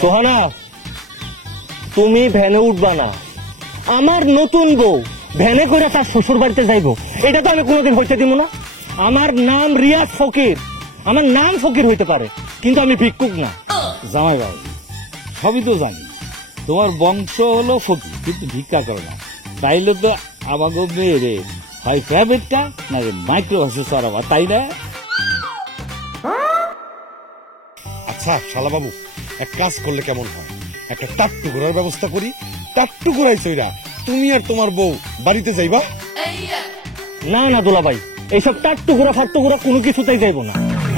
সোহানা, তুমি ভ্যানে উঠবা না। আমার নতুন বউ ভ্যানে করে তার শ্বশুর বাড়িতে যাইবো, এটা তো আমি কোনোদিন হইতে দিব না। আমার নাম রিয়াজ ফকির, আমার নাম ফকির হইতে পারে, কিন্তু আমি ভিক্ষুক না। জামাই বাবু, সবই তো জানি, তোমার বংশ হলো ফকির, কিন্তু ভিক্ষা করে না। তাইলে তো আমাকে মেয়েরে হয় প্রাইভেটটা না মাইক্রো বাসে চড়াবা, তাই না? আচ্ছা শালা বাবু, এক কাজ করলে কেমন হয়, একটা টাট্টু ঘোরার ব্যবস্থা করি। টাট্টু ঘোরাই চইরা তুমি আর তোমার বউ বাড়িতে যাইবা। না না দুলাভাই, এইসব টাট্টু ঘোরা ফাট্টু ঘোরা কোনো কিছুতেই যাইব না।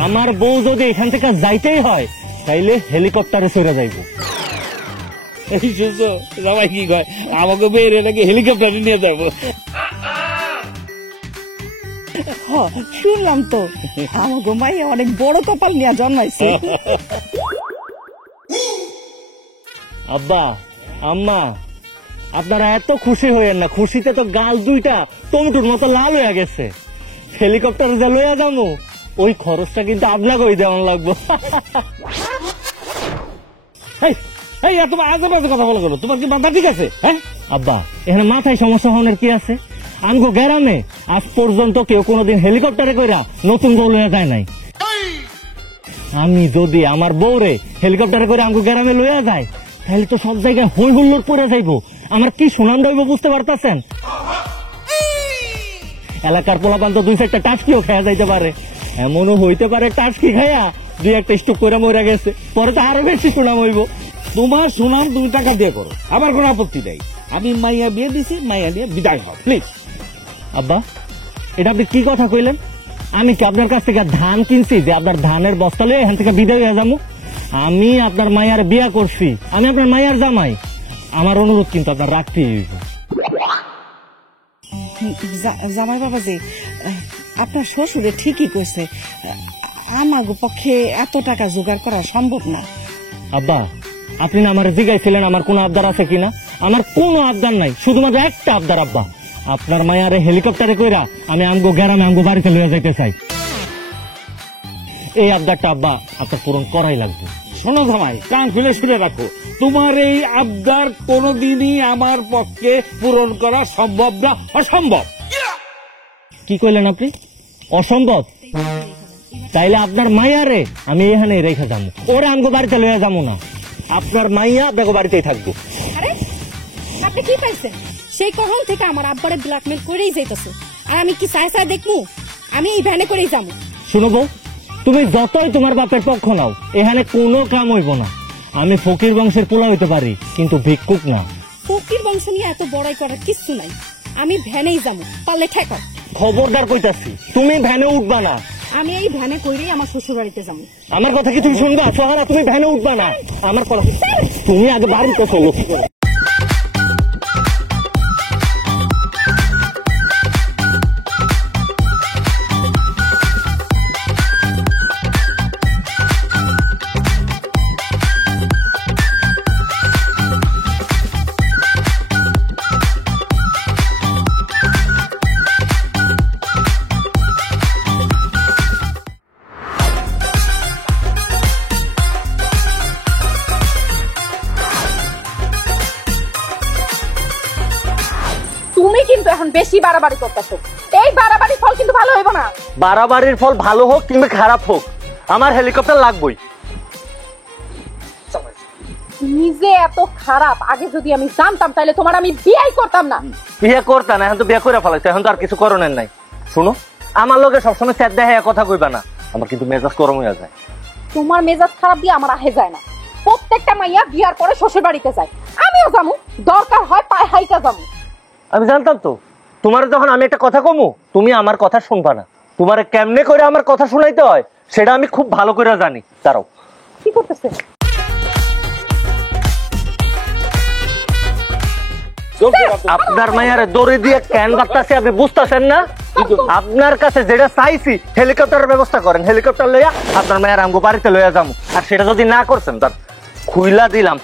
আমার বউ যদি এখান থেকে যাইতেই হয় তাইলে হেলিকপ্টারে চড়ে যাইবো। এই শুনছো জামাই কি কয়, আমাকে মেয়েরে নাকি হেলিকপ্টারে নিয়ে যাবো। শুনলাম তো, আমাকে মাই অনেক বড় কপাল নিয়ে জন্মাইছে। আব্বা আম্মা, আপনারা এত খুশি হইয়েন না, খুশিতে তো গাল দুইটা টমেটোর মতো লাল হয়ে গেছে। হেলিকপ্টারে যা লইয়া যাবো ওই খরচটা কিন্তু আপনাকেই দেওয়ান লাগবো। এত আজে বাজে কথা বলে গেল, তোমার কি মাথা ঠিক আছে? হ্যাঁ আব্বা, এখানে মাথায় সমস্যা হওয়ার কি আছে? আমগো গ্রামে আজ পর্যন্ত কেউ কোনোদিন হেলিকপ্টারে কইরা নতুন বউ লইয়া যায় নাই। আমি যদি আমার বউরে হেলিকপ্টারে করে আমগো গ্রামে লইয়া যায় তাহলে তো সব জায়গায় হই হুল্লোড় পড়ে যাইবো। আমার কি সুনাম রইব বুঝতে পারতেছেন? এলাকার পোলাপান তো দুই চারটা টাচকিও খেয়া যাইতে পারে, এমনও হইতে পারে টাচকি খাইয়া দুই একটা স্টোক করে মরে গেছে, পরে তো আরো বেশি সুনাম হইব। তোমার সুনাম তুমি টাকা দিয়ে করো, আমার কোনো আপত্তি নাই। আমি মাইয়া বিয়ে দিছি, মাইয়া দিয়ে বিদায় হও প্লিজ। আব্বা, এটা আপনি কি কথা কইলেন? আমি কি আপনার কাছ থেকে ধান কিনছি যে আপনার ধানের বস্তা লয়ে এখান থেকে বিদায় হয়ে যাবো? আমি আপনার মাইয়ার বিয়া করছি, আমি আপনার মাইয়ার জামাই। আমার অনুরোধ কিন্তু আপনার রাখতেই হইব। জামাই বাবাজি, আপনার শ্বশুরে ঠিকই কইছে, আমার পক্ষে এত টাকা জোগাড় করা সম্ভব না। আব্বা, আপনি না আমার জিজ্ঞাসিলেন আমার কোন আবদার আছে কিনা? আমার কোনো আবদার নাই, শুধুমাত্র একটা আবদার আব্বা, আপনার মায়ারে হেলিকপ্টারে কইরা আমি আমগো গ্রামে আমগো বাড়িতে লইয়া যাইতে চাই। এই আবদারটা আব্বা আপনার পূরণ করাই লাগবে। শোনো জামাই, কান খুলে শুনে রাখো, তোমার এই আবদার কোনোদিনই আমার পক্ষে পূরণ করা সম্ভব না, অসম্ভব। কি কইলেন আপনি? অসম্ভব? তাইলে আপনার মাইয়ারে আমি এখানে রেখে যাবো, ওরে আমগো বাড়িতে লইয়া যাবো না। আপনার মাইয়া আপনাকে বাড়িতেই থাকবো। আরে আপনি কি পাইছেন? সেই কখন থেকে আমার আব্বারে ব্ল্যাকমেল করেই যাইতেছে, আর আমি কি চাই চাই দেখবো? আমি এই ভ্যানে করেই যাবো। শুনো বউ, তুমি যতই তোমার বাপের পক্ষ নাও, এখানে কোনো কাম হইব না। আমি ফকির বংশের পোলা হইতে পারি, কিন্তু ভিক্ষুক না। ফকির বংশ নিয়ে এত বড়াই করার কিছু নাই, আমি ভ্যানেই যাবো, পারলে ঠেকাও। খবরদার কইতাছি, তুমি ভ্যানে উঠবা না। আমি এই ভ্যানে করেই আমার শ্বশুর বাড়িতে যাবো। আমার কথা কি তুমি শুনবা? সোহানা, তুমি ভ্যানে উঠবা না। আমার কথা তুমি আগে বাড়িতে চলো। তুমি কিন্তু এখন বেশি বাড়াবাড়ি করতেছো, এই বাড়াবাড়ির ফল কিন্তু ভালো হইব না। বাড়াবাড়ির ফল ভালো হোক কিংবা খারাপ হোক, আমার হেলিকপ্টার লাগবেই। নিজে এত খারাপ, আগে যদি আমি জানতাম তাহলে তোমার আমি বিয়াই করতাম না। বিয়ে করতা না, এখন তো বিয়ে করে ফেলাইছে, এখন তো আর কিছু করণের নাই। শুনো, আমার লোকে সবসময় স্যার দেখে কথা কইবা না, আমার কিন্তু মেজাজ গরম হয়ে যায়। তোমার মেজাজ খারাপ দিয়ে আমার আহে যায় না। প্রত্যেকটা মাইয়া বিয়ার পরে শ্বশুর বাড়িতে যায়, আমিও যাবো, দরকার হয় পায়ে হাইটা যাবো। আমি জানতাম তো, তোমার যখন আমি একটা কথা কমু তুমি আমার কথা শুনবা না। তোমার কেমনে করে আমার কথা শুনাইতে হয় সেটা আমি খুব ভালো করে জানি। দাঁড়াও, কি করতেছে? আপনার মায়ের দড়ি দিয়ে ক্যান বাঁধতাছে, আপনি বুঝতেছেন না? আপনার কাছে যেটা চাইছি হেলিকপ্টারের ব্যবস্থা করেন, হেলিকপ্টার লইয়া আপনার মায়ের আমগো বাড়িতে লইয়া যাবো। আর সেটা যদি না করছেন তার খুইলা দিলাম,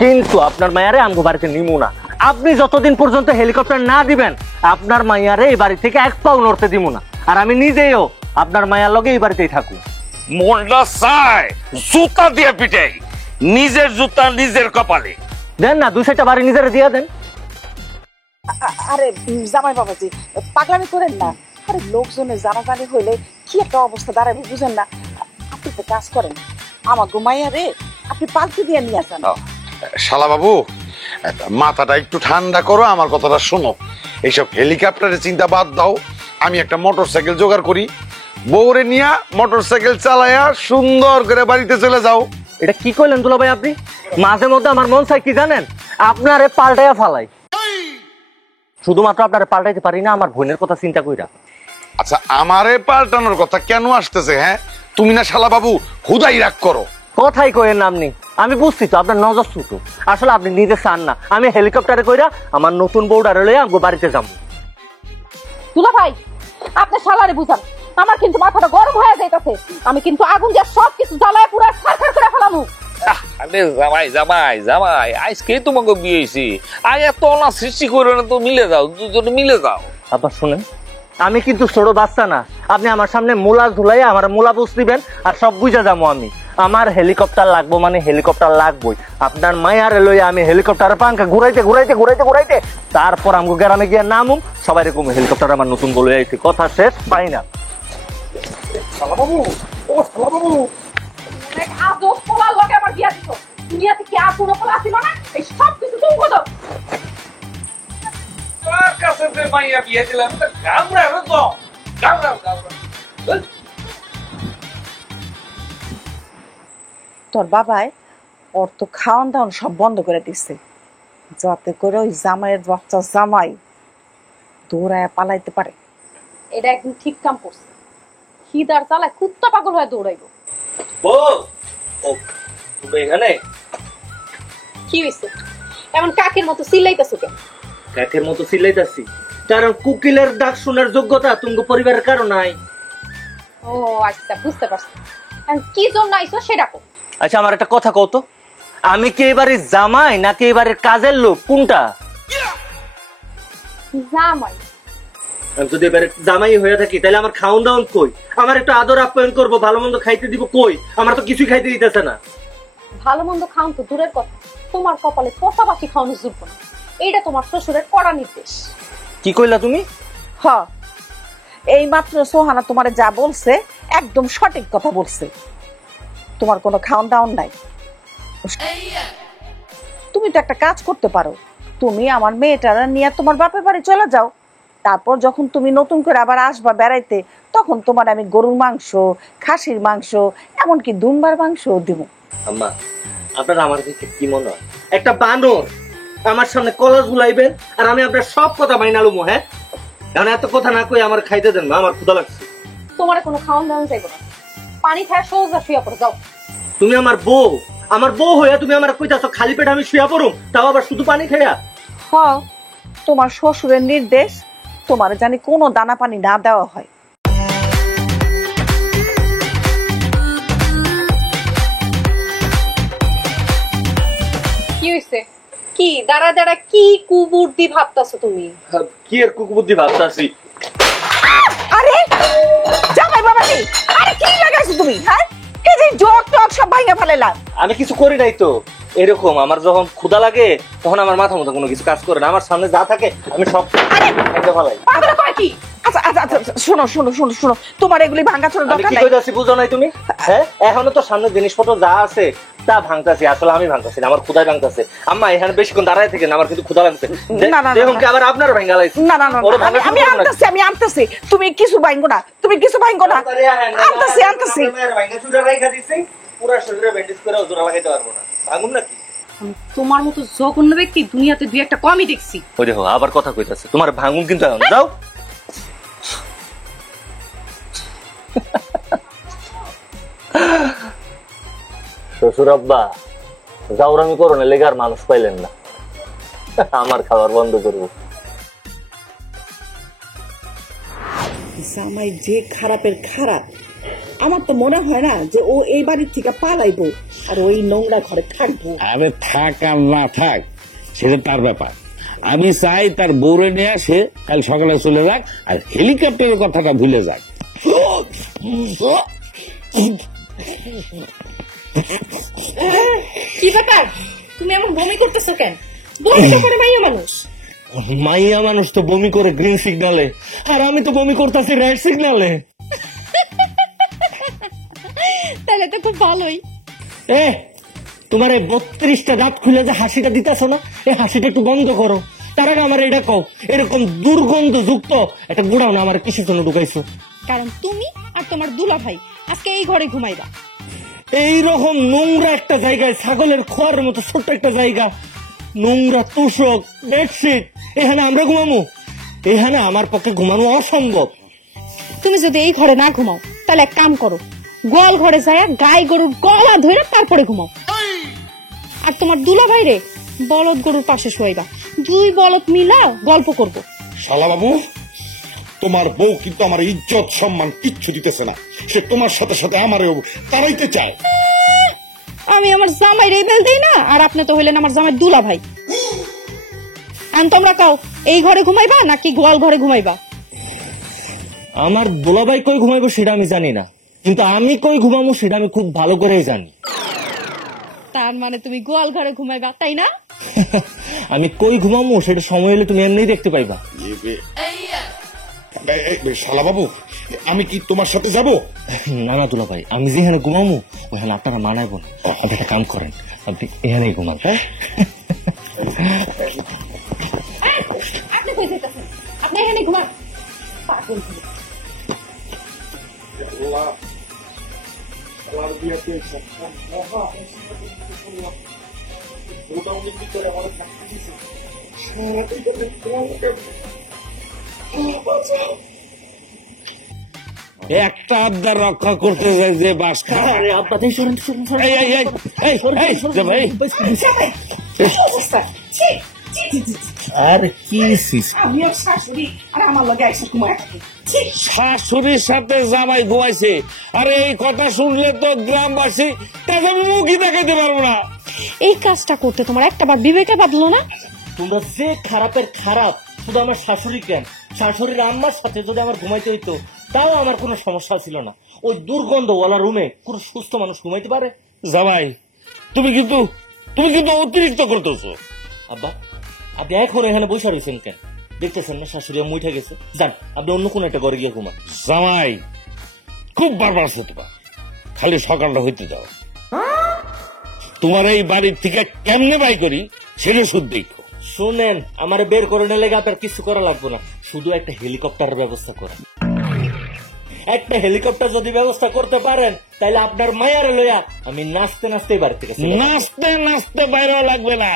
কিন্তু আপনার মায়ারে আমগো বাড়িতে নিমু না। আপনি যতদিন পর্যন্ত হেলিকপ্টার না দিবেন আপনার মায়ারে এই বাড়ি থেকে এক পাও নড়তে দিব না। আর আমি নিজেও আপনার মায়ার লগে এই বাড়িতেই থাকবো। মনটা চায় জুতা দিয়ে পিটাই, নিজের জুতা নিজের কপালে। দেন না 2-4টা বাড়ি নিজেরা দিয়া দেন। আরে জামাই বাবাজি পাগলামি করেন না। আরে লোকজনের জানাজানি হইলে কি একটা অবস্থা দাঁড়াবে বুঝেন না। আপনি তো কাজ করেন, আমার ঘুমাইয়া রে আপনি পালকি দিয়ে নিয়ে আসেন। শালা বাবু, মাথাটা একটু ঠান্ডা করো, আমার কথাটা শোনো। এইসব হেলিকপ্টারের চিন্তা বাদ দাও। আমি একটা মোটরসাইকেল জোগাড় করি, বউরে নিয়া মোটরসাইকেল চালায়া সুন্দর করে বাড়িতে চলে যাও। এটা কি কইলেন দুলা ভাই আপনি? মাঝে মধ্যে আমার মন চাই কি জানেন, আপনারে পাল্টাইয়া ফালাই। শুধুমাত্র আপনারে পাল্টাইতে পারি না, আমার বোনের কথা চিন্তা কইরা। আচ্ছা, আমারে পাল্টানোর কথা কেন আসতেছে? হ্যাঁ, তুমি না শালা বাবু হুদাই রাগ করো। কথাই কইেন না আপনি। আমি বুঝছি তো আপনার নজর ছোট। আসলে আপনি নিজে চান না আমি হেলিকপ্টারে কইরা আমার নতুন বউডারে লইয়া আমগো বাড়িতে যাবো। দুলা ভাই আপনি শালারে বুঝান, আমার কিন্তু মাথাটা গরম হয়ে যাইতাছে। আমি কিন্তু আগুন দিয়ে সবকিছু জ্বালায় পুরো ছারখার করে ফেলামু। আরে জামাই জামাই জামাই, আজকে তোমাকে বিয়ে হয়েছি, আগে এত না সৃষ্টি করে না তো, মিলে যাও, দুজনে মিলে যাও। আবার শুনেন, আমি কিন্তু ছোট বাচ্চা না। আপনি আমার সামনে মূলা ধুলাইয়া আমার মূলা বুঝ দিবেন আর সব বুঝা যাবো আমি। আমার হেলিকপ্টার লাগবো মানে হেলিকপ্টার লাগবোই। আপনার মায়ারে লইয়া আমি হেলিকপ্টারের পাঙ্খা ঘুরাইতে ঘুরাইতে ঘুরাইতে ঘুরাইতে তারপর আমগো গ্রামে গিয়ে নামুম। সবাই এরকম হেলিকপ্টার আমার নতুন বলে আইছি, কথা শেষ, পাই না। আজব পোলার লগে আমার বিয়া দিছো। দুনিয়াতে কি আর কোনো পোলা ছিল না? এই সব কিছু তুমি বোঝো। তোর কাছে যে মাইয়া বিয়ে দিলাম তো গামড়ানো তো, গামড়াও গামড়াও। তোর বাবাই ওর তো খাওয়ান দাওয়ান সব বন্ধ করে দিচ্ছে, যাতে করে ওই জামাইয়ের বাচ্চা জামাই দৌড়ায় পালাইতে পারে। এটা একদম ঠিক কাম করছে। খিদার জ্বালায় কুত্তা পাগল হয়ে দৌড়াইবো। ও তুমি এখানে? কি হইছে এমন কাকের মতো চিল্লাইতাছো কেন? কাকের মতো চিল্লাইতাছি কারণ কুকিলের ডাক শোনার যোগ্যতা তুমি পরিবারের কারো নাই। ও আচ্ছা, বুঝতে পারছি। এখন কি জন্য আইছো সেটা কও। আচ্ছা আমার একটা কথা কও তো, আমি কি এবারে জামাই নাকি এবারে কাজের লোক, কোনটা? জামাই। আমি যদি এবারে জামাই হয়ে থাকি তাহলে আমার খাওন দাওন কই? আমার একটু আদর আপ্যায়ন করবো, ভালো মন্দ খাইতে দিব কই? আমার তো কিছুই খাইতে দিতেছে না। ভালো মন্দ খাওন তো দূরের কথা, তোমার কপালে পচাবাসি খাওয়ানো জুটবো না। এইটা তোমার শ্বশুরের কড়া নির্দেশ। কি কইলা তুমি? হ, এই মাত্র সোহানা তোমারে যা বলছে একদম সঠিক কথা বলছে। তোমার কোনো খাওন দাওন নাই। তুমি তো একটা কাজ করতে পারো, তুমি আমার মেয়েটারা নিয়ে তোমার বাপের বাড়ি চলে যাও। তারপর যখন তুমি নতুন করে আবার আসবা বেড়াইতে, তখন তোমার আমি গরুর মাংস, খাসির মাংস, এমনকি দুম্বার মাংস দিব। আম্মা, আপনার আমার দিকে কি মনে হয়? একটা বানর আমার সামনে কলা ঝুলাইবেন আর আমি আপনার সব কথা মাইনা লুমো? হ্যাঁ, এখন এত কথা না কই আমার খাইতে দেন, মা আমার ক্ষুধা লাগছে। তোমার কোনো খাওন দাওন চাইবো না, পানি খায় সোজা শুয়ে পড়ে যাও। তুমি আমার বউ হইয়া তুমি আমার কইতাছো খালি পেটে আমি শুয়া পড়ুম, তাও আবার শুধু পানি খাইয়া? হ, তোমার শ্বশুরের নির্দেশ তোমার জানি কোনো দানা পানি না দেওয়া হয়। কি হইছে? কি দাঁড়া দাঁড়া কি কুবুদ্ধি ভাবতাছো তুমি? কি এর কুকুবুদ্ধি ভাবতাছি? আরে জামাই বাবাজি, আরে কি লাগাইছো তুমি? হ্যাঁ, এই যে জগ টক সব ভাঙা ফেলাইলা। আমি কিছু করি নাই তো। এরকম আমার যখন ক্ষুধা লাগে তখন আমার মাথা মতো কোনো কিছু কাজ করে না, আমার সামনে যা থাকে আমি সব খাইতে ফেলাই। পাগল কয় কি? আচ্ছা আচ্ছা আচ্ছা, শোনো শোনো শোনো শোনো, তোমার এগুলি ভাঙা চোরার আমি দরকার কি নাই। কইতাছি বুঝো নাই তুমি? হ্যাঁ, এখনো তো সামনে জিনিসপত্র যা আছে তা ভাঙতাছি, আসলে আমি ভাঙতাছি না, আমার ক্ষুধায় ভাঙতাছে। আম্মা এখানে বেশিক্ষণ দাঁড়ায় থেকে না, আমার কিন্তু ক্ষুধা লাগছে। না, না, না, দেখুন কি আবার আপনার ভাঙা লাগছে? না না না, আমি আনতেছি, আমি আনতেছি, তুমি কিছু ভাঙো না, তুমি কিছু ভাঙো না, আনতেছি আনতেছি। পুরো শরীরে ব্যান্ডেজ করে জোড়া লাগাইতে পারবো না, ভাঙুন নাকি? তোমার মতো জঘন্য ব্যক্তি দুনিয়াতে দুই একটা কমই দেখছি। ওই দেখো আবার কথা কইতাছে, তোমার ভাঙুন কিন্তু এখন যাও। শ্বশুর আব্বা জাউরামি করো না, লেগার মানুষ পাইলেন না, আমার খাবার বন্ধ করবো। জামাই যে খারাপের খারাপ, আমার তো মনে হয় না যে ও এই বাড়ির থেকে পালাইবো আর ওই নোংরা ঘরে থাকবো। আরে থাক আর না থাক সেটা তার ব্যাপার। আমি চাই তার বউরে নিয়ে আসে কাল সকালে চলে যাক আর হেলিকপ্টারের কথাটা ভুলে যাক। কি ব্যাপার, তুমি এমন বমি করতেছো কেন? বমি তো করে মাইয়া মানুষ। মাইয়া মানুষ তো বমি করে গ্রিন সিগন্যালে, আর আমি তো বমি করতেছি রেড সিগন্যালে। তাহলে তো খুব ভালোই। এ তোমার এই 32টা দাঁত খুলে যে হাসিটা দিতেছ না, এই হাসিটা একটু বন্ধ করো। তার আগে আমার এটা কও, এরকম দুর্গন্ধ যুক্ত একটা গুড়াও না আমার কিসের জন্য ঢুকাইছো? কারণ তুমি আর তোমার দুলা ভাই আজকে এই ঘরে ঘুমাইবা। এইরকম নোংরা একটা জায়গায়, ছাগলের খোয়ার মতো ছোট্ট একটা জায়গা, নোংরা তোষক বেডশিট, এখানে আমরা ঘুমামো? এখানে আমার পক্ষে ঘুমানো অসম্ভব। তুমি যদি এই ঘরে না ঘুমাও তাহলে এক কাম করো, গোয়াল ঘরে যায় গাই গরুর গলা ধরে তারপরে ঘুমাও। আর তোমার দুলা ভাই রে বলদ গরুর পাশে শোয়াইবা, দুই বলদ মিলা গল্প করব। শালা বাবু, তোমার বউ কিন্তু আমার ইজ্জত সম্মান কিচ্ছু দিতেছে না। সে তোমার সাথে সাথে আমারও তাড়াইতে চায়। আমি আমার জামাই রেবেল দেই না, আর আপনি তো হইলেন আমার জামাই দুলা ভাই। আর তোমরা কাও এই ঘরে ঘুমাইবা নাকি গোয়াল ঘরে ঘুমাইবা? আমার দোলাভাই কই ঘুমাইবো সেটা আমি জানি না, কিন্তু আমি কই ঘুমাবো সেটা আমি খুব ভালো করেই জানি। তার মানে তুমি গোয়াল ঘরে ঘুমাইবা, তাই না? আমি কই ঘুমাবো সেটা সময় হলে তুমি এমনি দেখতে পাইবা। শালা বাবু, আমি কি তোমার সাথে যাব? না না দুলা ভাই, আমি যেখানে ঘুমাবো ওখানে আপনারা মানাইব না। আপনি একটা কাম করেন, আপনি এখানেই ঘুমান। আপনি কই যাইতাছেন? আপনি এখানে ঘুমান। পাগল ছেলে। একটা আবদার রক্ষা করতে যায় যে বাস খায়। আর কি আমি আর শাশুড়ি আর আমার লগে একসাথে ঘুমায় থাকি। শাশুড়ির সাথে জামাই ঘুমাইছে, আরে এই কথা শুনলে তো গ্রামবাসী তাকে মুখই দেখাইতে পারবো না। এই কাজটা করতে তোমার একটাবার বিবেকে বাঁধলো না? তোমরা যে খারাপের খারাপ, শুধু আমার শাশুড়ি কেন, শাশুড়ির আম্মার সাথে যদি আমার ঘুমাইতে হইতো তাও আমার কোনো সমস্যা ছিল না। ওই দুর্গন্ধওয়ালা রুমে কোন সুস্থ মানুষ ঘুমাইতে পারে? জামাই, তুমি কিন্তু অতিরিক্ত করতেছো। আব্বা, আপনি এখন এখানে বসে রয়েছেন কেন? দেখতেছেন না শাশুড়ি মুইঠা গেছে? যান আপনি অন্য কোন একটা ঘরে গিয়ে ঘুমান। জামাই, খুব বারবার তোমার খালি সকালটা হইতে দাও। তোমার এই বাড়ির থেকে কেমনে বাই করি সেটা শুধু দেখো। শুনেন, আমার বের করে নিলে আপনার কিছু করা লাগবে না, শুধু একটা হেলিকপ্টারের ব্যবস্থা করেন। একটা হেলিকপ্টার যদি ব্যবস্থা করতে পারেন তাহলে আপনার মায়ের লইয়া আমি নাচতে নাচতে বাড়ি থেকে নাচতে নাচতে বাইরেও লাগবে না,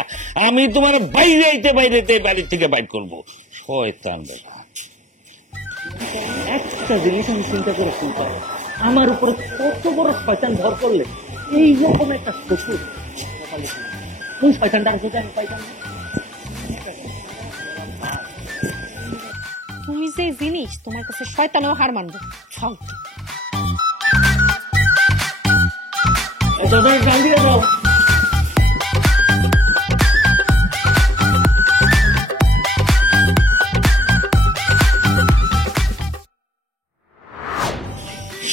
আমি তোমার বাইরে বাড়ির থেকে বাইর করবো। শয়তান বেটা। একটা জিনিস আমি চিন্তা করে শুনতে, আমার উপরে কত বড় শয়তান ভর করলে এইরকম একটা শ্বশুর, কোন শয়তানটার সাথে আমি পাইতাম না। তুমি যে জিনিস তোমার কাছে শয়তানও হার মানবে। ফালতু। দাদা গান দিয়ে দাও।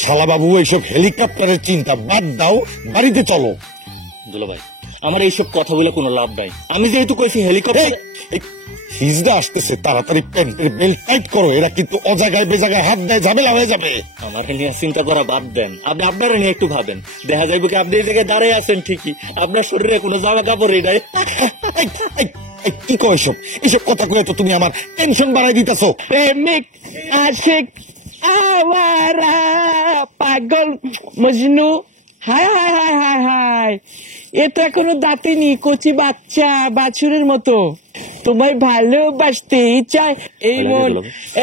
শালা বাবু, এইসব হেলিকপ্টারের চিন্তা বাদ দাও, বাড়িতে চলো। দুলা ভাই, আমার এইসব কথাগুলো কোনো লাভ নাই। আমি যেহেতু কইছি হেলিকপ্টার, হিজড়া আসতেছে, তাড়াতাড়ি প্যান্টের বেল্ট টাইট করো, এরা কিন্তু অজাগায় বেজাগায় হাত দেয়, ঝামেলা হয়ে যাবে। আমাকে নিয়ে চিন্তা করা বাদ দেন, আপনি আপনারা নিয়ে একটু ভাবেন। দেখা যাইব কি আপনি এই জায়গায় দাঁড়ায় আছেন ঠিকই, আপনার শরীরে কোনো জামা কাপড়ই নাই। কি কো এসব? এসব কথা কয়ে তো তুমি আমার টেনশন বাড়াই দিতেছো। প্রেমিক আশিক আওয়ারা পাগল মজনু, হায় হায় হায় হায় হায়, এটা কোনো দাঁতিনি, কচি বাচ্চা বাছুরের মতো। তোমায় ভালোবাসতেই চাই এই মন।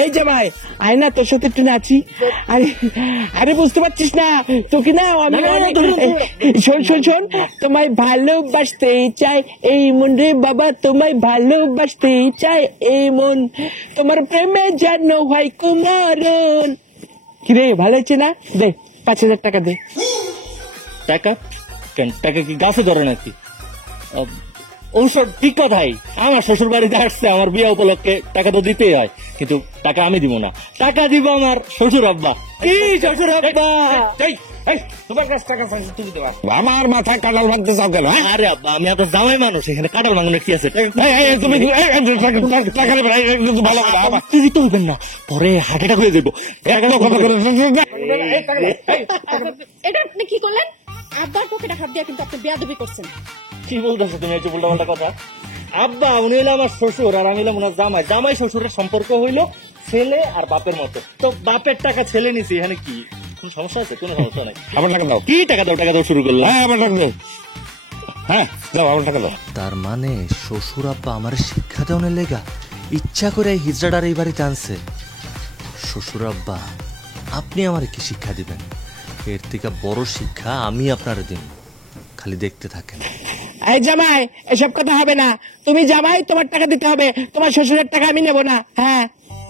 এই জামাই, আয় না তোর সাথে একটু নাচি। আরে বুঝতে পারছিস না তোকে? না শোন শোন শোন, তোমায় ভালোবাসতেই চাই এই মন রে বাবা, তোমায় ভালোবাসতেই চাই এই মন, তোমার প্রেমে যেন হয় কুমারন। কিরে ভালো হচ্ছে না? দে 5,000 টাকা দে। টাকা কেন? টাকা কি গাছে ধরে নাকি? ঔষধ ঠিক কথাই, আমার শ্বশুর বাড়িতে আসছে, আমার বিয়ে উপলক্ষে টাকা তো দিতেই হয়, কিন্তু টাকা আমি দিব না, টাকা দিব আমার শ্বশুর আব্বা। কি শ্বশুর আব্বা? তোমার কাছে টাকা পয়সা তুমি দেবা, আমার মাথায় কাটাল ভাঙতে চাও কেন? আরে আব্বা, আমি আপনার জামাই মানুষ, এখানে কাটাল ভাঙনের কি আছে? তুমি টাকা দেবে ভালো দিতে হইবেন না, পরে হার্ট অ্যাটাক হয়ে যাবো। এটা আপনি কি করলেন? আব্বার পকেটে হাত দিয়া কিন্তু আপনি বেয়াদবি করছেন। কি বলতেছো তুমি একটু উল্টা পাল্টা কথা? আব্বা উনি হইলো আমার শ্বশুর আর আমি হইলাম ওনার জামাই। জামাই শ্বশুরের সম্পর্ক হইলো ছেলে আর বাপের মতো। তো বাপের টাকা ছেলে নিছি, এখানে কি কোন সমস্যা আছে? কোন সমস্যা নাই। আমার টাকা দাও। কি টাকা দাও? টাকা দাও শুরু করলো। হ্যাঁ আমার টাকা দাও, হ্যাঁ দাও আমার টাকা দাও। তার মানে শ্বশুর আব্বা আমার শিক্ষা দেওয়ার লেগা ইচ্ছা করে এই হিজড়াটার এই বাড়িতে আনছে। শ্বশুর আব্বা, আপনি আমার কি শিক্ষা দিবেন? এর থেকে বড় শিক্ষা আমি আপনার দিন, খালি দেখতে থাকেন। এই জামাই, এসব কথা হবে না। তুমি জামাই, তোমার টাকা দিতে হবে, তোমার শ্বশুরের টাকা আমি নেবো না। হ্যাঁ,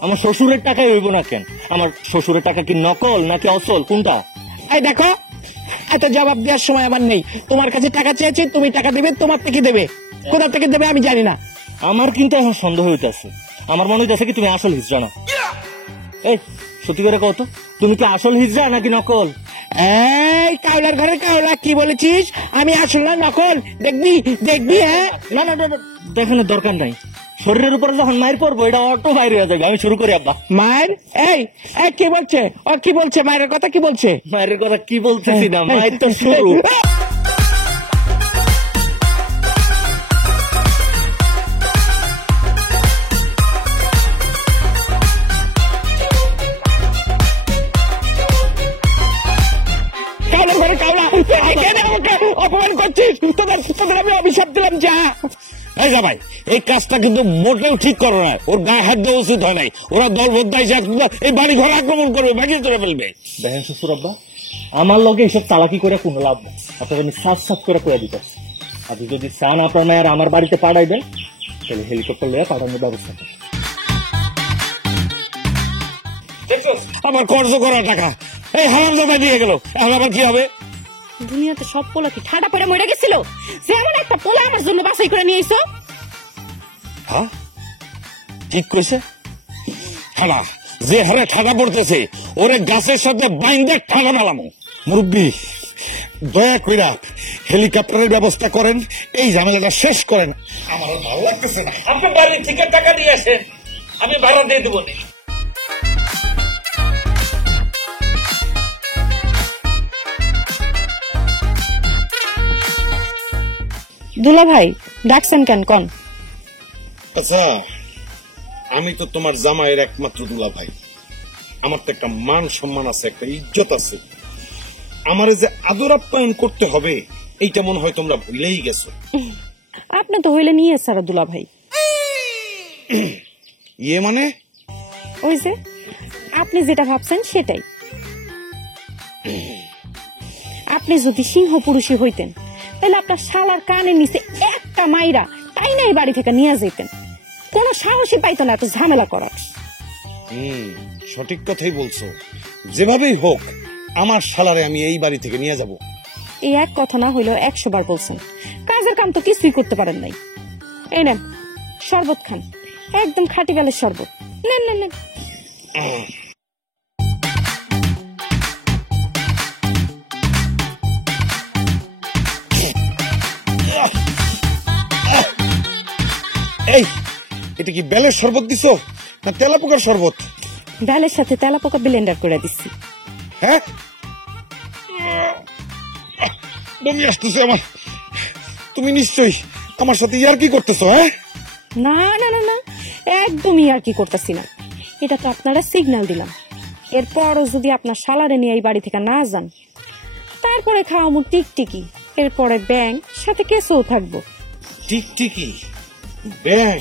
আমার শ্বশুরের টাকাই হইব না কেন? আমার শ্বশুরের টাকা কি নকল নাকি অসল, কোনটা? এই দেখো, এত জবাব দেওয়ার সময় আমার নেই। তোমার কাছে টাকা চেয়েছি, তুমি টাকা দেবে, তোমার থেকে দেবে, কোথা থেকে দেবে আমি জানি না। আমার কিন্তু এখন সন্দেহ হইতেছে, আমার মনে হইতেছে কি তুমি আসল হিজড়া না। এই সত্যি করে কত, তুমি কি আসল হিজড়া নাকি নকল? এই কাউলার ঘরে কাউলা, কি বলেছিস? আমি আসল না নকল? দেখবি দেখবি। হ্যাঁ, না না না, দেখানোর দরকার নাই। শরীরের উপরে যখন মায়ের পড়বো এটা অটো বাইরে হয়ে যাবে। আমি শুরু করি আব্বা। মায়ের? এই এই কি বলছে? ও কি বলছে? মায়ের কথা কি বলছে? মায়ের কথা কি বলতেছি না, মায়ের তো শুরু। কাউলার ঘরে কাউলা, কেন আমাকে অপমান করছিস? তোদের আমি অভিশাপ দিলাম, যা। এই জামাই, এই কাজটা কিন্তু মোটেও ঠিক করো না। ওর গায়ে হাত দেওয়া উচিত হয় নাই। ওরা দল বদলাই এই বাড়ি ঘর আক্রমণ করবে, ভেঙে চলে ফেলবে। দেখেন শ্বশুর আব্বা, আমার লগে এসব চালাকি করে কোনো লাভ নেই। আপনাকে আমি সাফ সাফ করে কয়ে দিতে, আপনি যদি চান আপনার মেয়ের আমার বাড়িতে পাঠাইবেন, তাহলে হেলিকপ্টার লয়ে পাঠানোর ব্যবস্থা করেন। আমার কর্জ করা টাকা এই হারাম জামাই দিয়ে গেল, এখন আবার কি হবে? দুনিয়াতে সব পোলা কি ঠাডা পড়ে মরে গেছিল? যেমন একটা পোলা আমার জন্য বাছাই করে নিয়ে এসো। হ্যাঁ ঠিক কইছে। ঠাডা যে হারে ঠাডা পড়তেছে, ওরে গাছের সাথে বাইন্দে ঠাডা মেলামো। মুরব্বী, দয়া কইরা হেলিকপ্টারের ব্যবস্থা করেন, এই ঝামেলাটা শেষ করেন। আমার ভালো লাগতেছে না। আপনি বাড়ির থেকে টাকা নিয়ে আসেন, আমি ভাড়া দিয়ে দেবো। দুলা ভাই ডাকছেন কেন কোন? আচ্ছা, আমি তো তোমার জামাইয়ের একমাত্র দুলা ভাই। আমার তো একটা মান সম্মান আছে, একটা ইজ্জত আছে। আমারে যে আদর আপ্যায়ন করতে হবে এইটা মনে হয় তোমরা ভুলেই গেছো। আপনি তো হইলে নিয়ে সারা দুলা ভাই। ইয়ে মানে? ওই যে আপনি যেটা ভাবছেন সেটাই। আপনি যদি সিংহ পুরুষই হইতেন, তাহলে আপনার শালার কানের নিচে একটা মাইরা তাই নাই বাড়ি থেকে নিয়ে যেতেন। কোনো সাহসই পাইতো না এত ঝামেলা করার। সঠিক কথাই বলছো। যেভাবেই হোক আমার শালারে আমি এই বাড়ি থেকে নিয়ে যাব। এই এক কথা না হইলেও 100 বার বলছেন। কাজের কাম তো কিছুই করতে পারেন নাই। এই নেন শরবত খান, একদম খাঁটি বেলের শরবত। নেন নেন নেন। এই এটা কি বেলের শরবত দিছো না তেলাপোকার শরবত? ডালের সাথে তেলাপোকা ব্লেন্ডার করে দিচ্ছি। হ্যাঁ, বমি আসতেছে আমার। তুমি নিশ্চয়ই আমার সাথে ইয়ার্কি করতেছো? হ্যাঁ, না না না না, একদমই আর কি করতেছি না। এটা তো আপনারা সিগন্যাল দিলাম। এরপরও যদি আপনার শালারে নিয়ে এই বাড়ি থেকে না যান, তারপরে খাওয়ামু টিকটিকি, এরপরে ব্যাং, সাথে কেঁচোও থাকবো। টিকটিকি, ব্যাং,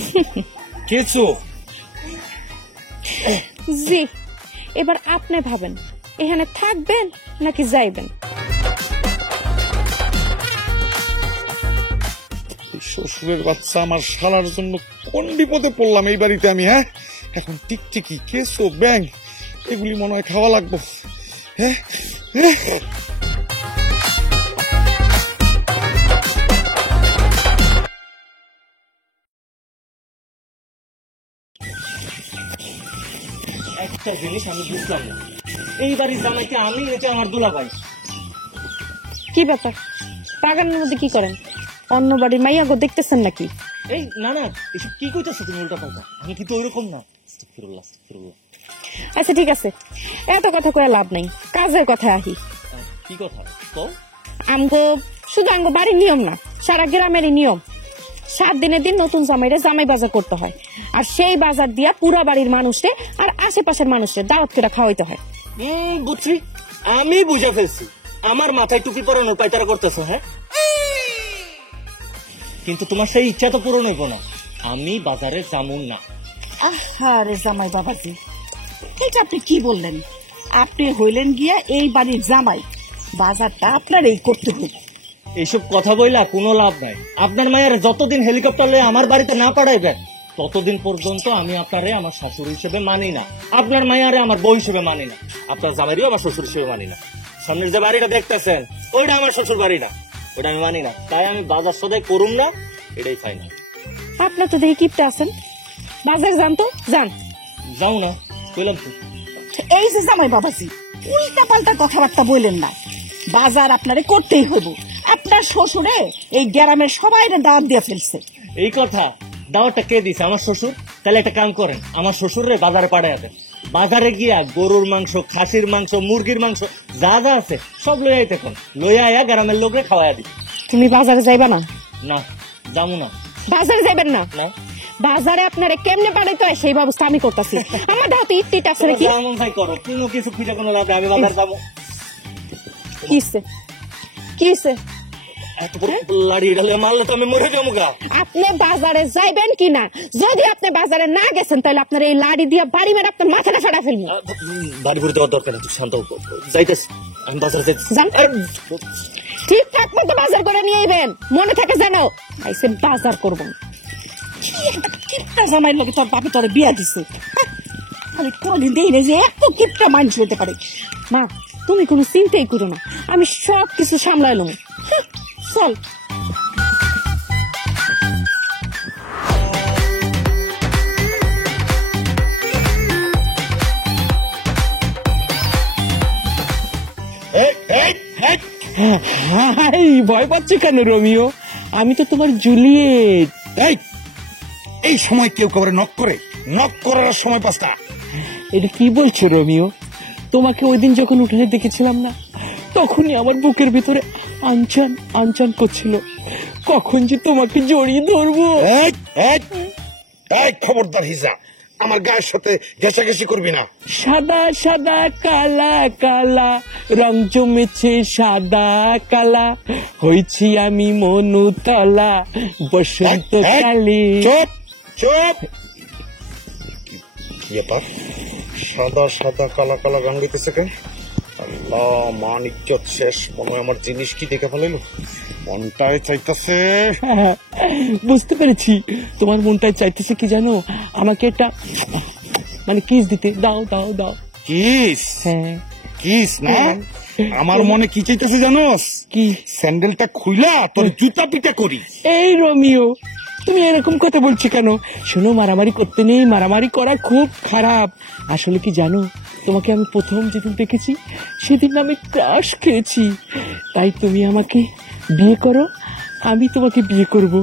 কেঁচো? জি, এবার আপনি ভাবেন এখানে থাকবেন নাকি যাইবেন। শ্বশুরের বাচ্চা, আমার শালার জন্য কোন বিপদে পড়লাম এই বাড়িতে আমি। হ্যাঁ, এখন টিকটিকি, কেঁচো, ব্যাং এগুলি মনে হয় খাওয়া লাগবো। হ্যাঁ, একটা জিনিস আমি বুঝলাম না, এই বাড়ির জামাইকে আমি, এটা আমার দুলাভাই। কি ব্যাপার, বাগানের মধ্যে কি করেন? অন্য বাড়ির মাইয়া গো দেখতেছেন নাকি? এই না না, এসব কি কইতেছো তুমি উল্টা পাল্টা? আমি কিন্তু ওইরকম না। আস্তাগফিরুল্লাহ, আস্তাগফিরুল্লাহ। আচ্ছা ঠিক আছে, এত কথা কয়ে লাভ নাই, কাজের কথা আহি। কি কথা তো? আমগো শুধু আমগো বাড়ির নিয়ম না, সারা গ্রামেরই নিয়ম। 7 দিনের দিন নতুন জামাইরে জামাই বাজার করতে হয়, আর সেই বাজার দিয়া পুরা বাড়ির মানুষে আর আশেপাশের মানুষে দাওয়াত করে খাওয়াইতে হয়। বুঝছি, আমি বুঝে ফেলছি। আমার মাথায় টুপি পরানোর পায়তারা করতেছো, হ্যাঁ? কিন্তু তোমার সেই ইচ্ছা তো পূরণ হইব না। আমি বাজারে যামুন না। আহারে জামাই বাবাজি, এটা আপনি কি বললেন? আপনি হইলেন গিয়া এই বাড়ির জামাই, বাজারটা আপনার এই করতে হবে। এইসব কথা বইলা কোনো লাভ নাই। আপনার মায়ের যতদিন হেলিকপ্টার লয়ে আমার বাড়িতে না পাঠাইবেন, ততদিন পর্যন্ত আমি আপনারে আমার শাশুড়ি হিসেবে মানি না। আপনার মায়ারে আমার বউ হিসেবে মানি না। আপনার জামাইরেও আমার শ্বশুর হিসেবে মানি না। সামনের যে বাড়িটা দেখতেছেন, ওইটা আমার শ্বশুর বাড়ি না, ওটা আমি মানি না। তাই আমি বাজার সদাই করুম না, এটাই ফাইনাল। আপনার তো দেখি কিপটা আছেন, বাজার যান তো যান। যাও না, কইলাম তো। এই যে জামাই বাবাজি, উল্টা পাল্টা কথাবার্তা বললেন না, বাজার আপনারে করতেই হইব। আপনার শ্বশুরে এই গ্রামের সবাই দাওয়াত দিয়ে ফেলছে। এই কথা দাওয়াতটা কে দিছে? আমার শ্বশুর। তাহলে একটা কাম করেন, আমার শ্বশুরে বাজারে পাঠাইয়া দেন। বাজারে গিয়া গরুর মাংস, খাসির মাংস, মুরগির মাংস যা যা আছে সব লইয়া আইতে কোন, লইয়া আয়া গ্রামের লোকরে খাওয়াইয়া দিই। তুমি বাজারে যাইবা না? না, যাবো না। বাজারে যাইবেন না? না, বাজারে আপনারে কেমনে পাঠাইতে হয় সেই ব্যবস্থা আমি করতেছি। আমার হাতে ইট আছে নাকি? যেমন ভাই করো, কোনো কিছু খুঁজে কোনো লাভ নেই। আমি বাজার যাবো। কিসে কিসে এত বড় লাড়ি ডালে মারলে তো আমি মরে যাবো গা। আপনি বাজারে যাইবেন কি না? যদি আপনি বাজারে না গেছেন তাহলে আপনার এই লাড়ি দিয়ে বাড়ি মেরে আপনার মাথাটা ফাটা ফেলবো। বাড়ি ঘুরে দেওয়ার দরকার নেই, তুই শান্ত হও। যাইতেছি, আমি বাজারে যাইতেছি। যান। ঠিকঠাক মতো বাজার করে নিয়ে আইবেন, মনে থাকে জানো। আইসে বাজার করবো। কিপটা জামাই লোকে তোর বাপে তোরে বিয়া দিছে, আমি কোনদিন দেই না যে এত কিপটা মানুষ হতে পারে। মা, তুমি কোনো চিন্তাই করো না, আমি সব কিছু সামলাইলাম। চল। হাই, ভয় পাচ্ছ কেন রোমিও? আমি তো তোমার জুলিয়েট। এই সময় কেউ কাউরে নক করে? নক করার সময় পাঁচটা। এটা কি বলছো রোমিও? তোমাকে ওই দিন যখন উঠোনে দেখেছিলাম না, তখনই আমার বুকের ভিতরে আনচান আনচান করছিল, কখন যে তোমাকে জড়িয়ে ধরবো। খবরদার হিজা, আমার গায়ের সাথে ঘেঁষাঘেঁষি করবি না। সাদা সাদা কালা কালা রং জমেছে, সাদা কালা হয়েছি আমি মনুতলা বসন্ত কালে। চুপ চুপ। সাদা সাদা কালা কালা গান গাইতেছে কে? আল্লাহ, মান ইজ্জত শেষ। মনে হয় আমার জিনিস কি দেখে ফেলাইলো। মনটায় চাইতেছে। বুঝতে পেরেছি, তোমার মনটাই চাইতেছে কি জানো? আমাকে একটা মানে কিস দিতে। দাও দাও দাও। কিস? হ্যাঁ কিস না? আমার মনে কি চাইতেছে জানোস? কি? স্যান্ডেলটা খুইলা তোর জুতা পিটা করি। এই রোমিও, তুমি এরকম কথা বলছো কেন? শোনো, মারামারি করতে নেই, মারামারি করা খুব খারাপ। আসলে কি জানো, তোমাকে আমি প্রথম যেদিন দেখেছি সেদিন আমি ক্রাশ খেয়েছি। তাই তুমি আমাকে বিয়ে করো, আমি তোমাকে বিয়ে করব।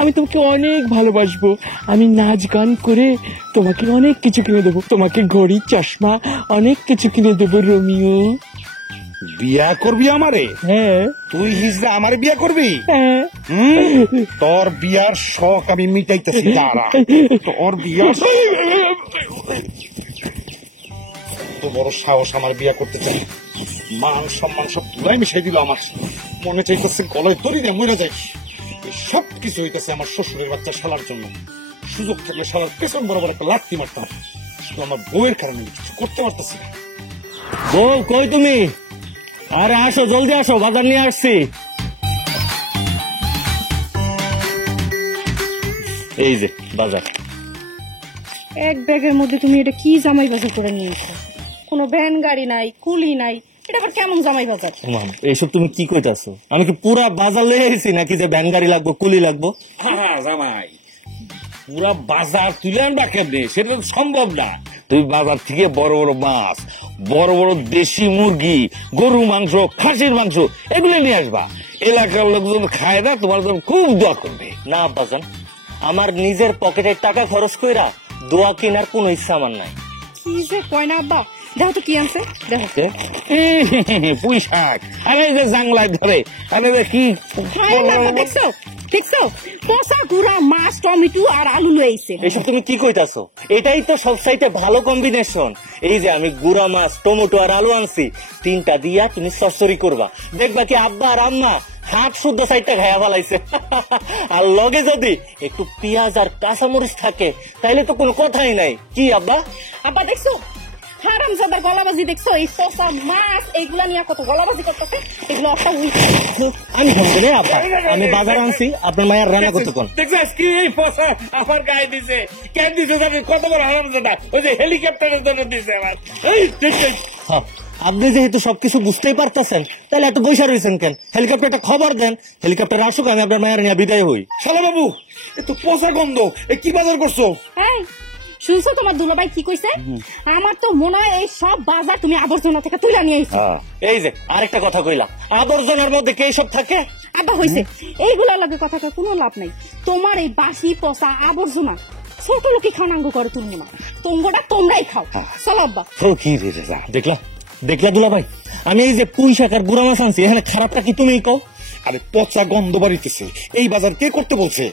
আমি তোমাকে অনেক ভালোবাসবো। আমি নাচ গান করে তোমাকে অনেক কিছু কিনে দেবো, তোমাকে ঘড়ি, চশমা, অনেক কিছু কিনে দেবো রোমিও। বিয়া করবি আমারে? হ্যাঁ। তুই হিজড়া আমারে বিয়া করবি? হ্যাঁ। তোর বিয়ার শখ আমি মিটাইতেছি। দাঁড়া, তোর বিয়ার তো বড় সাহস আমার বিয়া করতে চাই। মান সম্মান সব তুলাই মিশাই দিল আমার। মনে চাইতেছে গলায় দড়ি দিয়ে মরে যাই। সব কিছু হইতেছে আমার শ্বশুরের বাচ্চা শালার জন্য। সুযোগ থাকলে শালার পেছন বরাবর একটা লাথি মারতাম। শুধু আমার বউয়ের কারণে আমি কিছু করতে পারতেছি না। বউ কই তুমি? আরে আসো, জলদি আসো, বাজার নিয়ে আসছি। এই যে বাজার। এক ব্যাগের মধ্যে তুমি এটা কি জামাই বাজার করে নিয়েছো? কোনো ভ্যান গাড়ি নাই, কুলি নাই, এটা আবার কেমন জামাই বাজার? এইসব তুমি কি কইতাছো? আমি কি পুরা বাজার লয়ে আইছি নাকি যে ভ্যান গাড়ি লাগবো, কুলি লাগবো? জামাই, পুরা বাজার তুলে আনবা কেমনে? সেটা তো সম্ভব না। তুমি বাজার থেকে বড় বড় মাছ, বড় বড় দেশি মুরগি, গরু মাংস, খাসির মাংস এগুলো নিয়ে আসবা। এলাকার লোকজন খায় না, তোমার জন্য খুব দোয়া করবে। না আব্বাজান, আমার নিজের পকেটের টাকা খরচ কইরা দোয়া কেনার কোনো ইচ্ছা আমার নাই। কি যে কয় না আব্বা, দেখো তো কি আনছে, দেখো। পুঁই শাক, আরে এই যে জাংলায় ধরে, আরে যে কি হায় না, আব্বা, দেখছো দেখছো, পচা গুড়া মাছ, টমেটো আর আলু লইছে। এসব তুমি কি কইতাছো? এটাই তো সবচাইতে ভালো কম্বিনেশন। এই যে আমি গুড়া মাছ, টমেটো আর আলু আনছি, তিনটা দিয়া তুমি সরসরি করবা, দেখবা কি আব্বা আর আম্মা হাত শুদ্ধ সাইডটা খায়া ফেলাইছে। আর লগে যদি একটু পেঁয়াজ আর কাঁচামরিচ থাকে তাইলে তো কোনো কথাই নাই। কি আব্বা? আব্বা দেখছো হারামজাদার গলাবাজি, দেখছো এই পচা মাছ এইগুলা নিয়ে কত গলাবাজি করতেছে, এগুলো একটা আমি শুনছি রে আব্বা, আমি বাজার আনছি, আপনার মায়ের রান্না করতে কোন। দেখছিস কি এই পয়সা আমার গায়ে দিছে? কেন দিছে জানি? কত বড় হারামজাদা, ওই যে হেলিকপ্টারের জন্য দিছে আমার। এই ঠিক ঠিক। হ্যাঁ, আপনি যেহেতু সবকিছু বুঝতেই পারতেছেন তাহলে এত বৈশা রয়েছেন কেন? হেলিকপ্টারটা খবর দেন, হেলিকপ্টার আসুক, আমি আপনার মায়ের নিয়ে বিদায় হই। শালা বাবু, এ তো পচা গন্ধ, এ কি বাজার করছো? এই শুনছো তোমার দুলাভাই কি কইছে? আমার তো মনে হয় এই সব বাজার তুমি আবর্জনা থেকে তুলে নিয়ে আইছো। এই যে আরেকটা কথা কইলাম, আবর্জনার মধ্যে কে সব থাকে? আব্বা হইছে, এইগুলা লাগে কথা কয়ে কোনো লাভ নাই। তোমার এই বাসি পচা আবর্জনা ছোট লোকে খানাঙ্গ করে তুলবো না, তোমরা তোমরাই খাও। চলো আব্বা। ও কি রে যা, দেখলা দুলা ভাই, আমি এই যে পুঁই শাক আর গুড়া মাছ আনছি, এখানে খারাপটা কি তুমিই কও? আরে পচা গন্ধ বাড়িতেছে, এই বাজার কে করতে বলছে?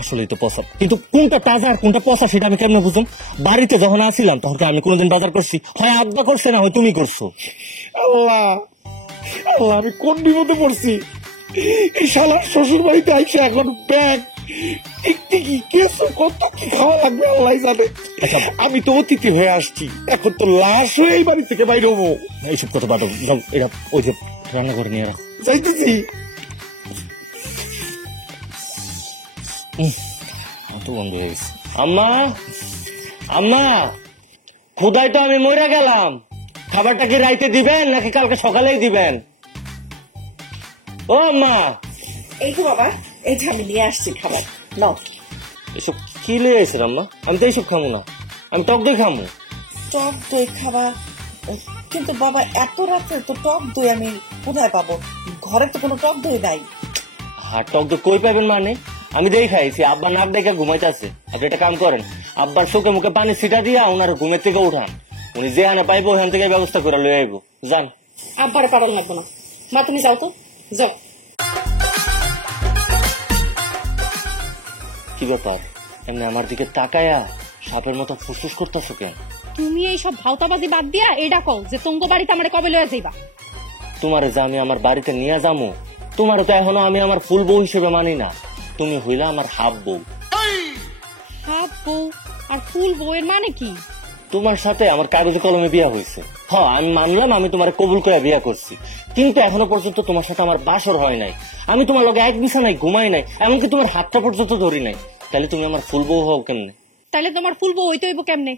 আসলেই তো পচা, কিন্তু কোনটা তাজা আর কোনটা পচা সেটা আমি কেমনে বুঝুম? বাড়িতে যখন আসিলাম তখন আমি কোনোদিন বাজার করছি? হয় আব্বা করছে, না হয় তুমি করছো। আল্লাহ আল্লাহ, আমি কোন বিপদে পড়ছি? এই শালা শ্বশুর বাড়িতে আইসে এখন ব্যাগ টিকটিকি কেসু কত কি খাওয়া লাগবে আল্লাহ জানে। আমি তো অতিথি হয়ে আসছি, এখন তো লাশ হয়ে এই বাড়ি থেকে বাইরে হবো। এইসব কথা বাদ, যাও এটা ওই যে রান্না করে নিয়ে রাখো। যাইতেছি। তো বন্ধ হয়ে গেছে। আম্মা, আম্মা, খোদাই তো আমি মরে গেলাম, খাবারটা কি রাইতে দিবেন নাকি কালকে সকালেই দিবেন? ও আম্মা, এই তো বাবা, এই যে আমি নিয়ে আসছি খাবার, নাও। এসব কি লিয়ে আইছেন আম্মা? আমি তো এইসব খামো না, আমি টক দই খামো। টক দই খাবার? কিন্তু বাবা এত রাত্রে তো টক দই আমি কোথায় পাবো? ঘরে তো কোনো টক দই নাই। হ্যাঁ, টক দই কই পাবেন মানে? আমি দেই খাইছি, আব্বা নাক ডেকে ঘুমাইতেছে। আপনি একটা কাম করেন, আব্বার চোখে মুখে পানি ছিটা দিয়া ওনার ঘুমের থেকে উঠান, উনি যে আনে পাইবো ওখান থেকে ব্যবস্থা করে লয়ে আইবো। যান। আব্বারে পারল লাগবো না, মা তুমি যাও তো, যাও। কি ব্যাপার, এমনি আমার দিকে তাকায়া সাপের মতো ফুসফুস করতেছো কেন? তুমি এই সব ভাওতাবাজি বাদ দিয়া এটা কও যে তোঙ্গ বাড়িতে আমারে কবে লয়ে যাইবা? তোমারে যে আমি আমার বাড়িতে নিয়ে যাবো, তোমার তো এখনো আমি আমার ফুল বউ হিসেবে মানি না। তুমি হইলা আমার হাফ বউ। হাফ বউ আর ফুল বউয়ের মানে কি? তোমার সাথে আমার কাগজে কলমে বিয়া হয়েছে। হ্যাঁ, আমি মানলাম আমি তোমার কবুল করে বিয়া করছি, কিন্তু এখনো পর্যন্ত তোমার সাথে আমার বাসর হয় নাই, আমি তোমার লগে এক বিছানায় ঘুমাই নাই, এমনকি তোমার হাতটা পর্যন্ত ধরি নাই। তাহলে তুমি আমার ফুল বউ হও কেমনে? তাহলে তোমার ফুল বউ হইতে হইব কেমনে?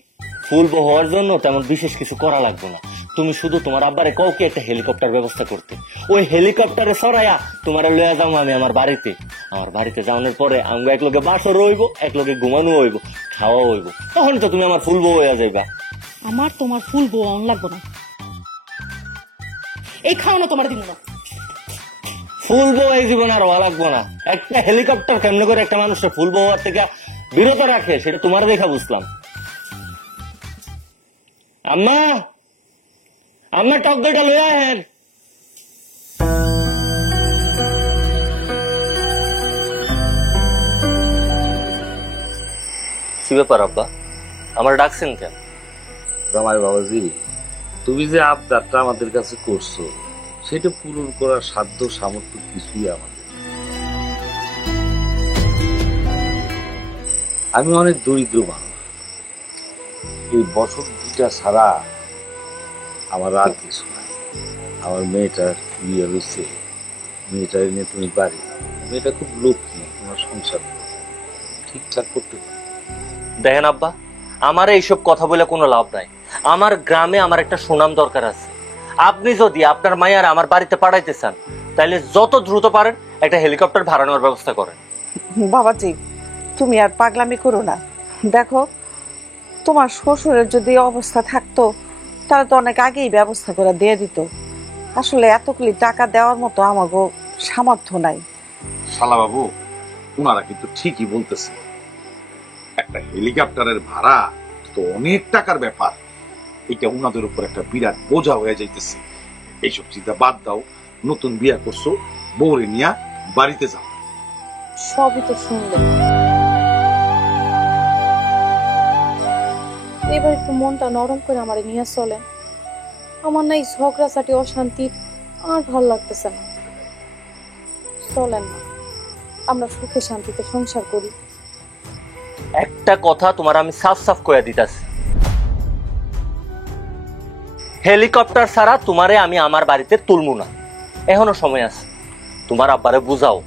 ফুল বউ হওয়ার জন্য তেমন বিশেষ কিছু করা লাগবে না। তুমি শুধু তোমার আব্বারে কও কি একটা হেলিকপ্টার ব্যবস্থা করতে, ওই হেলিকপ্টারে সরাইয়া তোমার লইয়া যাবো আমি আমার বাড়িতে। আমার বাড়িতে যাওয়ানোর পরে আমরা এক লোকে বাসর হইব, এক লোকে ঘুমানো হইব, খাওয়া হইব, তখন তো তুমি আমার ফুল বউ হইয়া যাইবা। আমার তোমার ফুল বউ আন লাগবো না, এই খাওয়ানো তোমার দিব না। ফুল বউ এই জীবন আর হওয়া লাগবো না। একটা হেলিকপ্টার কেমনে করে একটা মানুষের ফুল বউ হওয়ার থেকে বিরত রাখে সেটা তোমার দেখা বুঝলাম। আম্মা, আম্মা, টক দইটা লইয়া আহেন। কি ব্যাপার আব্বা, আমার ডাকছেন কেন? জামাই বাবাজি, তুমি যে আবদারটা আমাদের কাছে করছো সেটা পূরণ করার সাধ্য সামর্থ্য কিছুই আমাদের। আমি অনেক দরিদ্র মানুষ, এই বছর দুটা ছাড়া আমার আর কিছু নাই। আমার মেয়েটার বিয়ে হয়েছে, মেয়েটা নিয়ে তুমি বাড়ি, মেয়েটা খুব লক্ষ্মী, তোমার সংসার ঠিকঠাক করতে পারে। দেখেন আব্বা, আমার এইসব কথা বলে কোনো লাভ নাই। আমার গ্রামে আমার একটা সুনাম দরকার আছে। আপনি যদি আপনার মায়ের আমার বাড়িতে পাঠাইতে চান তাহলে যত দ্রুত পারেন একটা হেলিকপ্টার ভাড়া নেওয়ার ব্যবস্থা করেন। বাবাজি, তুমি আর পাগলামি করো না। দেখো, তোমার শ্বশুরের যদি এই অবস্থা থাকতো তাহলে তো অনেক আগেই ব্যবস্থা করে দিয়ে দিত। আসলে এতগুলি টাকা দেওয়ার মতো আমাগো সামর্থ্য নাই। শালা বাবু, ওনারা কিন্তু ঠিকই বলতেছে, একটা হেলিকপ্টারের ভাড়া তো অনেক টাকার ব্যাপার। এটা ওনাদের উপর একটা বিরাট বোঝা হয়ে যাইতেছে। এইসব চিন্তা বাদ দাও, নতুন বিয়া করছো, বউরে নিয়া বাড়িতে যাও। সবই তো শুনলে, এবার একটু মনটা নরম করে আমার নিয়ে চলে। আমার না এই ঝগড়াঝাটি অশান্তি আর ভাল লাগতেছে না। চলেন না, আমরা সুখে শান্তিতে সংসার করি। একটা কথা তোমার আমি সাফ সাফ করে দিতাছি, হেলিকপ্টার ছাড়া তোমারে আমি আমার বাড়িতে তুলমু না। এখনো সময় আছে, তোমার আব্বারে বুঝাও,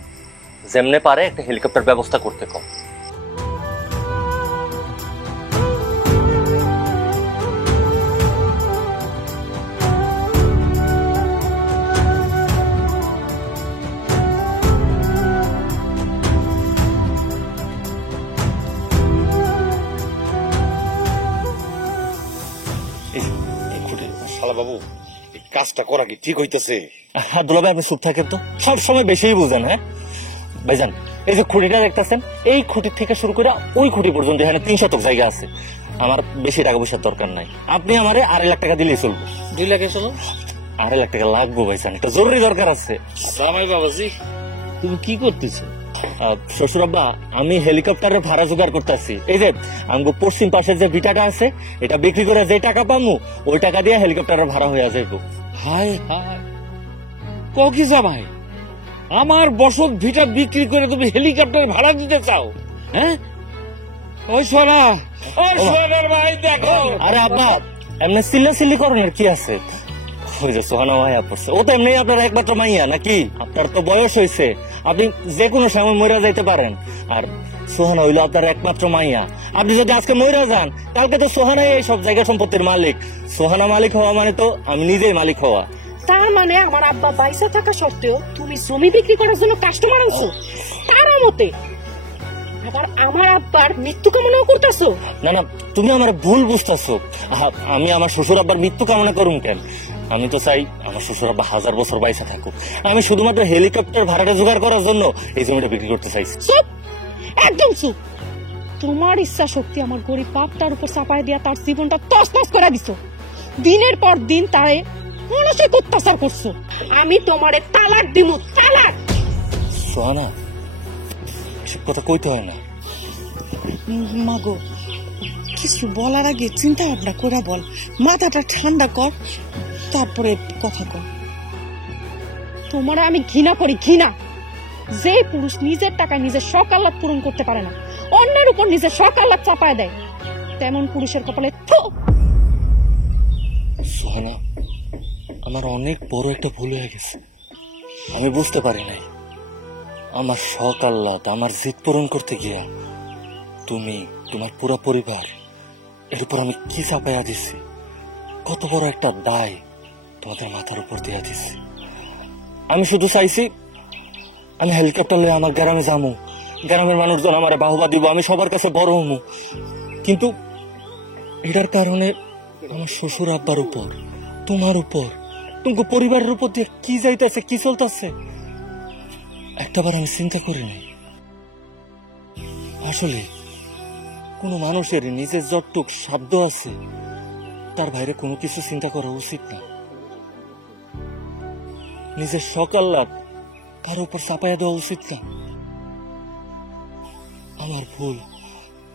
যেমনে পারে একটা হেলিকপ্টার ব্যবস্থা করতে কও। শালা বাবু, এই কাজটা করা কি ঠিক হইতেছে? হ্যাঁ দুলা ভাই, আপনি চুপ থাকেন তো, সব সময় বেশিই বুঝেন। হ্যাঁ ভাইজান, এই যে খুঁটিটা দেখতেছেন, এই খুঁটির থেকে শুরু করে ওই খুঁটি পর্যন্ত এখানে 3 শতক জায়গা আছে। আমার বেশি টাকা পয়সার দরকার নাই, আপনি আমারে 2.5 লাখ টাকা দিলেই চলবে। 2 লাখে চলো? 2.5 লাখ টাকা লাগবে ভাইজান, এটা জরুরি দরকার আছে। জামাই বাবাজি, তুমি কি করতেছো? শ্বশুর আব্বা, আমি হেলিকপ্টারের ভাড়া জোগাড় করতেছি। এই যে আমগো পশ্চিম পাশের যে ভিটাটা আছে, এটা বিক্রি করে যে টাকা পামু, ওই টাকা দিয়ে হেলিকপ্টারের ভাড়া হয়ে যাইব। হায় হায়, কি জামাই, আমার বসত ভিটা বিক্রি করে তুমি হেলিকপ্টার ভাড়া দিতে চাও? হ্যাঁ, ওই সোনা, ওই সোনার ভাই দেখো। আরে আব্বা, এমনি সিল্লি করণের কি আছে? ওই যে সোহানা ভাইয়া পড়ছে, ও তো এমনি আপনার একমাত্র মাইয়া নাকি? আপনার তো বয়স হয়েছে, আপনি যে কোনো সময় মরে যাইতে পারেন। আর সোহানা হইলো আপনার একমাত্র মাইয়া। আপনি যদি আজকে মরে যান, কালকে তো সোহানাই এই সব জায়গা সম্পত্তির মালিক। সোহানা মালিক হওয়া মানে তো আমি নিজেই মালিক হওয়া। তার মানে আমার আব্বা বাইসা থাকা সত্ত্বেও তুমি জমি বিক্রি করার জন্য কাস্টমার আনছো তার মতে, আবার আমার আব্বার মৃত্যু কামনাও করতেছো? না না, তুমি আমার ভুল বুঝতেছো। আমি আমার শ্বশুর আব্বার মৃত্যু কামনা করুম কেন? আমি তো চাই আমার শ্বশুর আব্বা 1000 বছর বাইসা থাকুক। আমি শুধুমাত্র হেলিকপ্টার ভাড়াটা জোগাড় করার জন্য এই জমিটা বিক্রি করতে চাইছি। চুপ, একদম চুপ। তোমার ইচ্ছা শক্তি আমার গরিব বাপটার উপর চাপায় দিয়া তার জীবনটা তছনছ করে দিছো। দিনের পর দিন তারে মানসিক অত্যাচার করছো। আমি তোমারে তালাক দিমু, তালাক। সোহানা, সব কথা কইতে হয় না। মাগো, কিছু বলার আগে চিন্তা ভাবনা করে বল, মাথাটা ঠান্ডা কর, তারপরে কথা কর। তোমারে আমি ঘৃণা করি, ঘৃণা। যে পুরুষ নিজের টাকায় নিজের শখ আহ্লাদ পূরণ করতে পারে না, অন্যের উপর নিজের শখ আহ্লাদ চাপায় দেয়, তেমন পুরুষের কপালে থু। সোহানা, আমার অনেক বড় একটা ভুল হয়ে গেছে, আমি বুঝতে পারি নাই। আমার শখ আহ্লাদ, আমার জিদ পূরণ করতে গিয়া তুমি, তোমার পুরো পরিবার, এর উপর আমি কি চাপাইয়া দিছি, কত বড় একটা দায় তোমাদের মাথার উপর দিয়া দিছি। আমি শুধু চাইছি আমি হেলিকপ্টার লয়ে আমার গ্রামে যাবো, গ্রামের মানুষজন আমার বাহবা দিব, আমি সবার কাছে বড় হমু। কিন্তু এটার কারণে আমার শ্বশুর আব্বার উপর, তোমার উপর, তোমাকে পরিবারের উপর দিয়ে কি যাইতেছে, কি চলতেছে, একটাবার আমি চিন্তা করি নাই। আসলে কোন মানুষের নিজের যতটুক শব্দ আছে তার বাইরে কোনো কিছু চিন্তা করা উচিত না। নিজের সকাল লাভ কারো উপর চাপাইয়া দেওয়া উচিত না।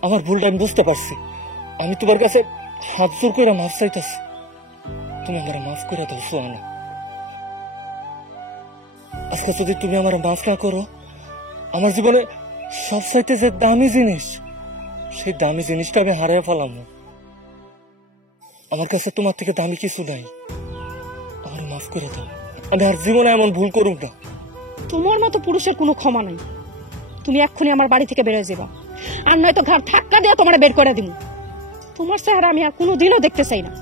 আমার ভুলটা আমি বুঝতে পারছি। আমি তোমার কাছে হাত জোর করে মাফ চাইতেছি, তুমি আমার মাফ করে দাও সোহানা। আজকে যদি তুমি আমার মাফ না করো, আমার জীবনে সবচাইতে যে দামি জিনিস, সেই দামি জিনিসটা আমি হারিয়ে ফেলাম। আমার কাছে তোমার থেকে দামি কিছু নাই, আমার মাফ করে দাও। আমি আর জীবনে এমন ভুল করুক না। তোমার মতো পুরুষের কোনো ক্ষমা নাই। তুমি এক্ষুনি আমার বাড়ি থেকে বেরোয় যাবা, আর নয়তো ঘর ধাক্কা দিয়ে তোমার বের করে দিব। তোমার চেহারা আমি আর কোনোদিনও দেখতে চাই না।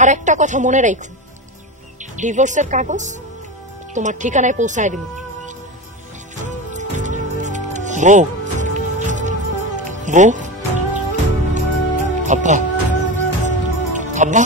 আর একটা কথা মনে রাখো, ডিভোর্সের কাগজ তোমার ঠিকানায় পৌঁছায় দিব। বউ, বউ আব্বা আব্বা